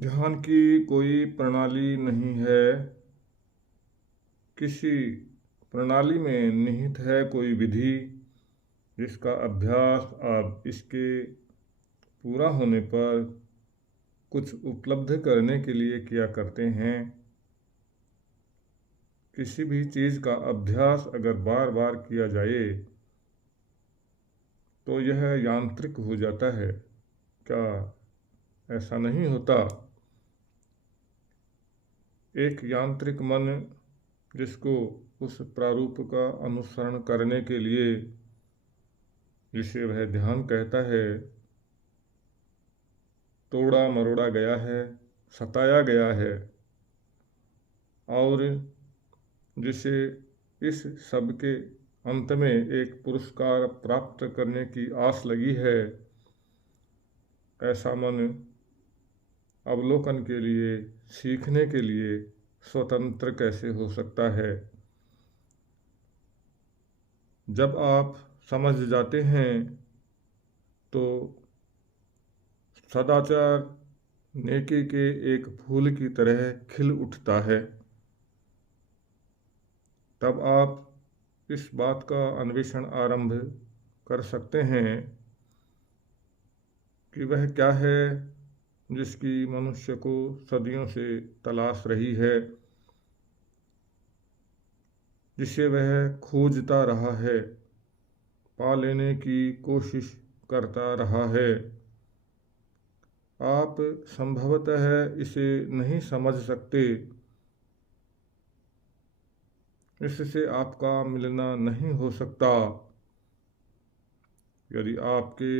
ध्यान की कोई प्रणाली नहीं है। किसी प्रणाली में निहित है कोई विधि जिसका अभ्यास आप इसके पूरा होने पर कुछ उपलब्ध करने के लिए किया करते हैं। किसी भी चीज़ का अभ्यास अगर बार बार किया जाए तो यह यांत्रिक हो जाता है। क्या ऐसा नहीं होता? एक यांत्रिक मन जिसको उस प्रारूप का अनुसरण करने के लिए, जिसे वह ध्यान कहता है, तोड़ा मरोड़ा गया है, सताया गया है, और जिसे इस सब के अंत में एक पुरस्कार प्राप्त करने की आस लगी है, ऐसा मन अवलोकन के लिए, सीखने के लिए स्वतंत्र कैसे हो सकता है? जब आप समझ जाते हैं तो सदाचार नेकी के एक फूल की तरह खिल उठता है। तब आप इस बात का अन्वेषण आरंभ कर सकते हैं कि वह क्या है जिसकी मनुष्य को सदियों से तलाश रही है, जिसे वह खोजता रहा है, पा लेने की कोशिश करता रहा है। आप संभवतः इसे नहीं समझ सकते, इससे आपका मिलना नहीं हो सकता। यदि आपके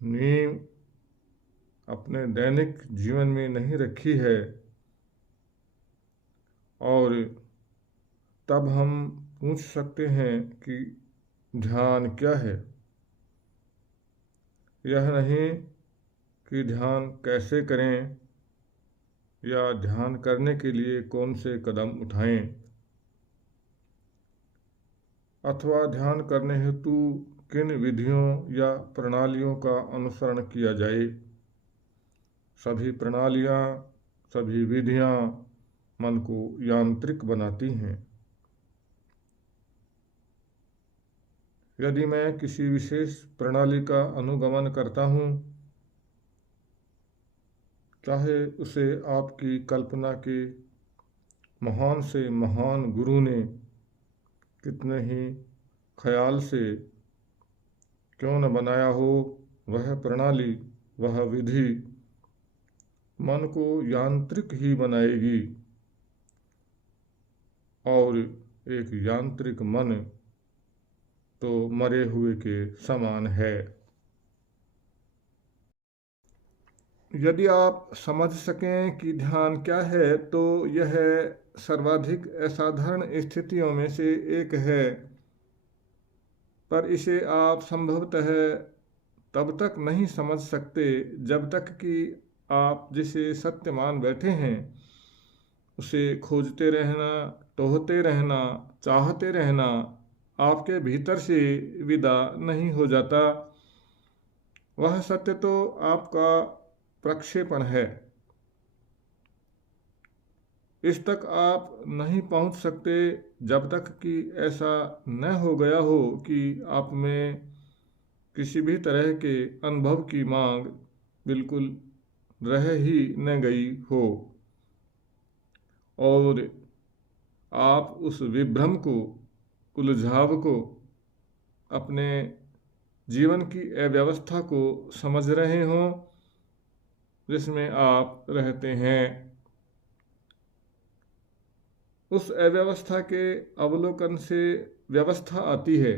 नींव अपने दैनिक जीवन में नहीं रखी है, और तब हम पूछ सकते हैं कि ध्यान क्या है। यह नहीं कि ध्यान कैसे करें या ध्यान करने के लिए कौन से कदम उठाएं, अथवा ध्यान करने हेतु किन विधियों या प्रणालियों का अनुसरण किया जाए। सभी प्रणालियाँ, सभी विधियाँ मन को यांत्रिक बनाती हैं। यदि मैं किसी विशेष प्रणाली का अनुगमन करता हूँ, चाहे उसे आपकी कल्पना के महान से महान गुरु ने कितने ही ख्याल से क्यों न बनाया हो, वह प्रणाली, वह विधि मन को यांत्रिक ही बनाएगी। और एक यांत्रिक मन तो मरे हुए के समान है। यदि आप समझ सकें कि ध्यान क्या है, तो यह सर्वाधिक असाधारण स्थितियों में से एक है, पर इसे आप संभवतः तब तक नहीं समझ सकते जब तक कि आप जिसे सत्य मान बैठे हैं उसे खोजते रहना, टोहते रहना, चाहते रहना आपके भीतर से विदा नहीं हो जाता। वह सत्य तो आपका प्रक्षेपण है। इस तक आप नहीं पहुंच सकते जब तक कि ऐसा न हो गया हो कि आप में किसी भी तरह के अनुभव की मांग बिल्कुल रह ही न गई हो, और आप उस विभ्रम को, उलझाव को, अपने जीवन की अव्यवस्था को समझ रहे हों जिसमें आप रहते हैं। उस अव्यवस्था के अवलोकन से व्यवस्था आती है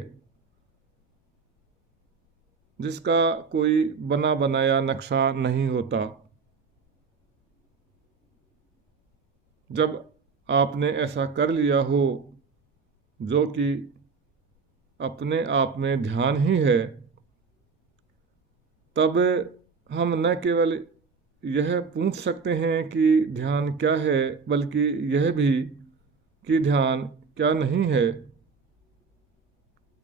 जिसका कोई बना बनाया नक्शा नहीं होता। जब आपने ऐसा कर लिया हो, जो कि अपने आप में ध्यान ही है, तब हम न केवल यह पूछ सकते हैं कि ध्यान क्या है, बल्कि यह भी कि ध्यान क्या नहीं है,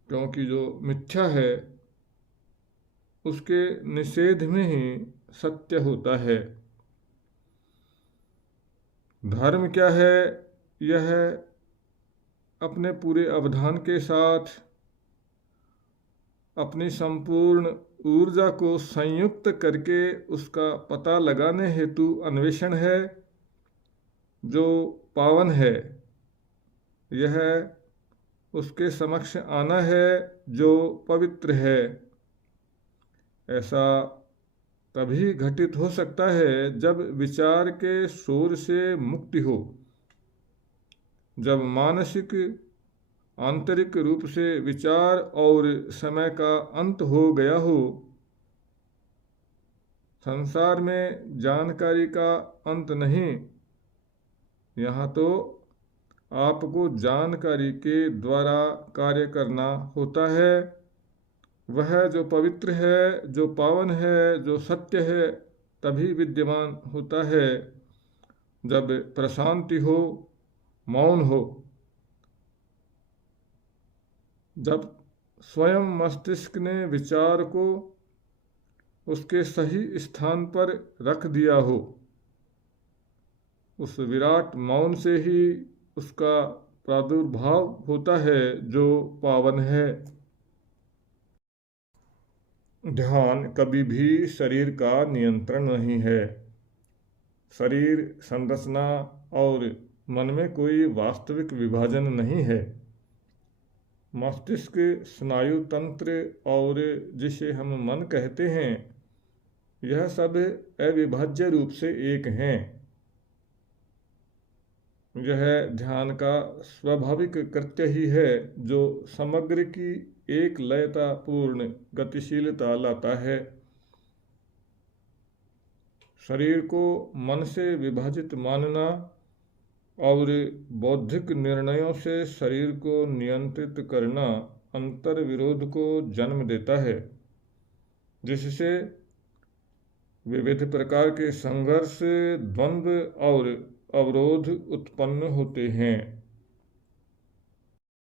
क्योंकि जो मिथ्या है उसके निषेध में ही सत्य होता है। धर्म क्या है? यह अपने पूरे अवधान के साथ अपनी संपूर्ण ऊर्जा को संयुक्त करके उसका पता लगाने हेतु अन्वेषण है। जो पावन है यह उसके समक्ष आना है जो पवित्र है। ऐसा तभी घटित हो सकता है जब विचार के शोर से मुक्ति हो, जब मानसिक आंतरिक रूप से विचार और समय का अंत हो गया हो। संसार में जानकारी का अंत नहीं, यहाँ तो आपको जानकारी के द्वारा कार्य करना होता है। वह जो पवित्र है, जो पावन है, जो सत्य है, तभी विद्यमान होता है जब प्रशांति हो, मौन हो, जब स्वयं मस्तिष्क ने विचार को उसके सही स्थान पर रख दिया हो। उस विराट मौन से ही उसका प्रादुर्भाव होता है जो पावन है। ध्यान कभी भी शरीर का नियंत्रण नहीं है। शरीर संरचना और मन में कोई वास्तविक विभाजन नहीं है। मस्तिष्क, स्नायु तंत्र और जिसे हम मन कहते हैं, यह सब अविभाज्य रूप से एक हैं। यह ध्यान का स्वाभाविक कृत्य ही है जो समग्र की एक लयतापूर्ण गतिशीलता लाता है। शरीर को मन से विभाजित मानना और बौद्धिक निर्णयों से शरीर को नियंत्रित करना अंतर विरोध को जन्म देता है, जिससे विविध प्रकार के संघर्ष, द्वंद्व और अवरोध उत्पन्न होते हैं।